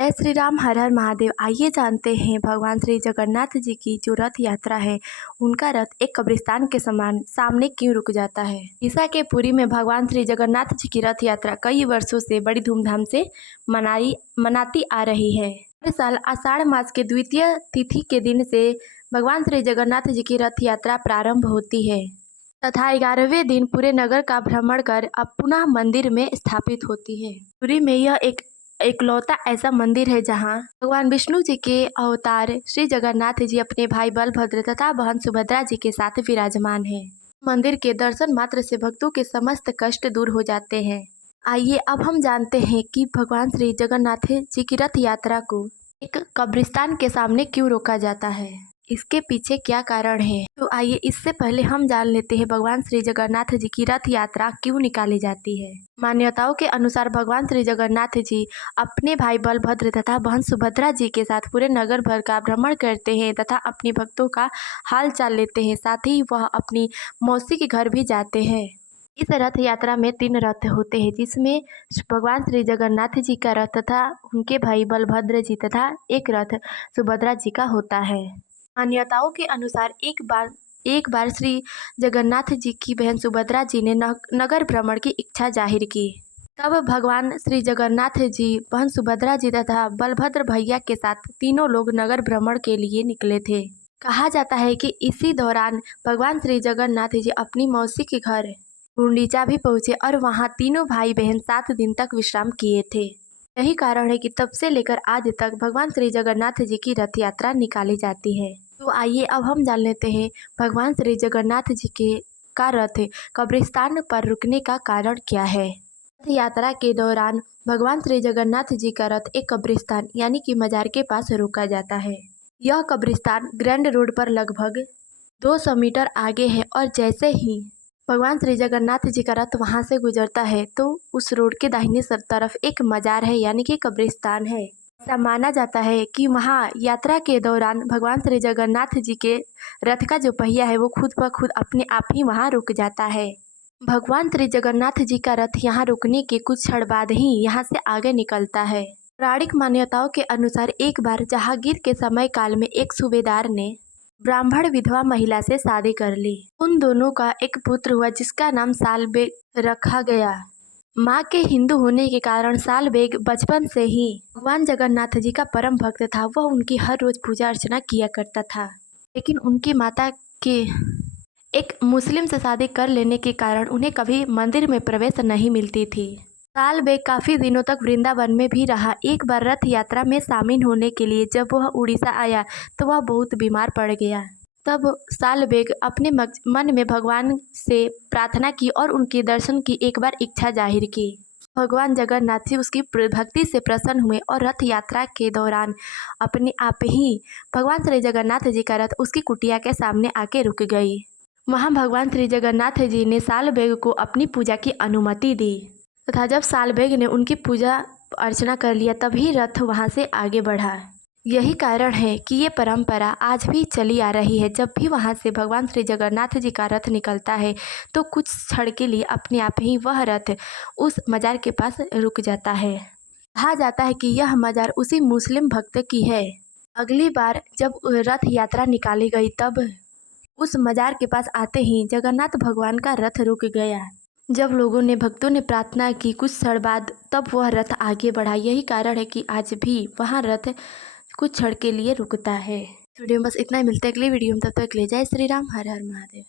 जय श्री राम, हर हर महादेव। आइए जानते हैं भगवान श्री जगन्नाथ जी की जो रथ यात्रा है, उनका रथ एक कब्रिस्तान के समान सामने क्यों रुक जाता है। ईसा के पुरी में भगवान श्री जगन्नाथ जी की रथ यात्रा कई वर्षों से बड़ी धूमधाम से मनाती आ रही है। हर साल आषाढ़ मास के द्वितीय तिथि के दिन से भगवान श्री जगन्नाथ जी की रथ यात्रा प्रारंभ होती है तथा 11वें दिन पूरे नगर का भ्रमण कर अब पुनः मंदिर में स्थापित होती है। पुरी में यह एक इकलौता ऐसा मंदिर है जहां भगवान विष्णु जी के अवतार श्री जगन्नाथ जी अपने भाई बलभद्र तथा बहन सुभद्रा जी के साथ विराजमान हैं। मंदिर के दर्शन मात्र से भक्तों के समस्त कष्ट दूर हो जाते हैं। आइए अब हम जानते हैं कि भगवान श्री जगन्नाथ जी की रथ यात्रा को एक कब्रिस्तान के सामने क्यों रोका जाता है, इसके पीछे क्या कारण है। तो आइए इससे पहले हम जान लेते हैं भगवान श्री जगन्नाथ जी की रथ यात्रा क्यों निकाली जाती है। मान्यताओं के अनुसार भगवान श्री जगन्नाथ जी अपने भाई बलभद्र तथा बहन सुभद्रा जी के साथ पूरे नगर भर का भ्रमण करते हैं तथा अपने भक्तों का हाल चाल लेते हैं। साथ ही वह अपनी मौसी के घर भी जाते हैं। इस रथ यात्रा में 3 रथ होते हैं, जिसमें भगवान श्री जगन्नाथ जी का रथ तथा उनके भाई बलभद्र जी तथा एक रथ सुभद्रा जी का होता है। मान्यताओं के अनुसार एक बार श्री जगन्नाथ जी की बहन सुभद्रा जी ने नगर भ्रमण की इच्छा जाहिर की। तब भगवान श्री जगन्नाथ जी बहन सुभद्रा जी तथा बलभद्र भैया के साथ तीनों लोग नगर भ्रमण के लिए निकले थे। कहा जाता है कि इसी दौरान भगवान श्री जगन्नाथ जी अपनी मौसी के घर गुंडीचा भी पहुंचे और वहां तीनों भाई बहन 7 दिन तक विश्राम किए थे। यही कारण है कि तब से लेकर आज तक भगवान श्री जगन्नाथ जी की रथ यात्रा निकाली जाती है। तो आइए अब हम जान लेते हैं भगवान श्री जगन्नाथ जी के का रथ कब्रिस्तान पर रुकने का कारण क्या है। रथ यात्रा के दौरान भगवान श्री जगन्नाथ जी का रथ एक कब्रिस्तान यानी कि मजार के पास रोका जाता है। यह कब्रिस्तान ग्रैंड रोड पर लगभग 200 मीटर आगे है और जैसे ही भगवान श्री जगन्नाथ जी का रथ वहां से गुजरता है तो उस रोड के दाहिने तरफ एक मजार है यानी कि कब्रिस्तान है। ऐसा माना जाता है कि वहां यात्रा के दौरान भगवान श्री जगन्नाथ जी के रथ का जो पहिया है वो खुद ब खुद अपने आप ही वहां रुक जाता है। भगवान श्री जगन्नाथ जी का रथ यहाँ रुकने के कुछ क्षण बाद ही यहाँ से आगे निकलता है। पौराणिक मान्यताओं के अनुसार एक बार जहांगीर के समय काल में एक सूबेदार ने ब्राह्मण विधवा महिला से शादी कर ली। उन दोनों का एक पुत्र हुआ जिसका नाम सालबेग रखा गया। माँ के हिंदू होने के कारण सालबेग बचपन से ही भगवान जगन्नाथ जी का परम भक्त था। वह उनकी हर रोज पूजा अर्चना किया करता था, लेकिन उनकी माता के एक मुस्लिम से शादी कर लेने के कारण उन्हें कभी मंदिर में प्रवेश नहीं मिलती थी। सालबेग काफी दिनों तक वृंदावन में भी रहा। एक बार रथ यात्रा में शामिल होने के लिए जब वह उड़ीसा आया तो वह बहुत बीमार पड़ गया। तब सालबेग अपने मन में भगवान से प्रार्थना की और उनके दर्शन की एक बार इच्छा जाहिर की। भगवान जगन्नाथ जी उसकी भक्ति से प्रसन्न हुए और रथ यात्रा के दौरान अपने आप ही भगवान श्री जगन्नाथ जी का रथ उसकी कुटिया के सामने आके रुक गई। वहां भगवान श्री जगन्नाथ जी ने सालबेग को अपनी पूजा की अनुमति दी तथा जब सालबेग ने उनकी पूजा अर्चना कर लिया तभी रथ वहां से आगे बढ़ा। यही कारण है कि ये परंपरा आज भी चली आ रही है। जब भी वहां से भगवान श्री जगन्नाथ जी का रथ निकलता है तो कुछ क्षण के लिए अपने आप ही वह रथ उस मजार के पास रुक जाता है। कहा जाता है कि यह मजार उसी मुस्लिम भक्त की है। अगली बार जब रथ यात्रा निकाली गई तब उस मजार के पास आते ही जगन्नाथ भगवान का रथ रुक गया। जब भक्तों ने प्रार्थना की कुछ क्षण बाद तब वह रथ आगे बढ़ा। यही कारण है कि आज भी वहाँ रथ कुछ क्षण के लिए रुकता है। वीडियो में बस इतना ही, मिलते हैं अगली वीडियो में। तब तक ले जय श्री राम, हर हर महादेव।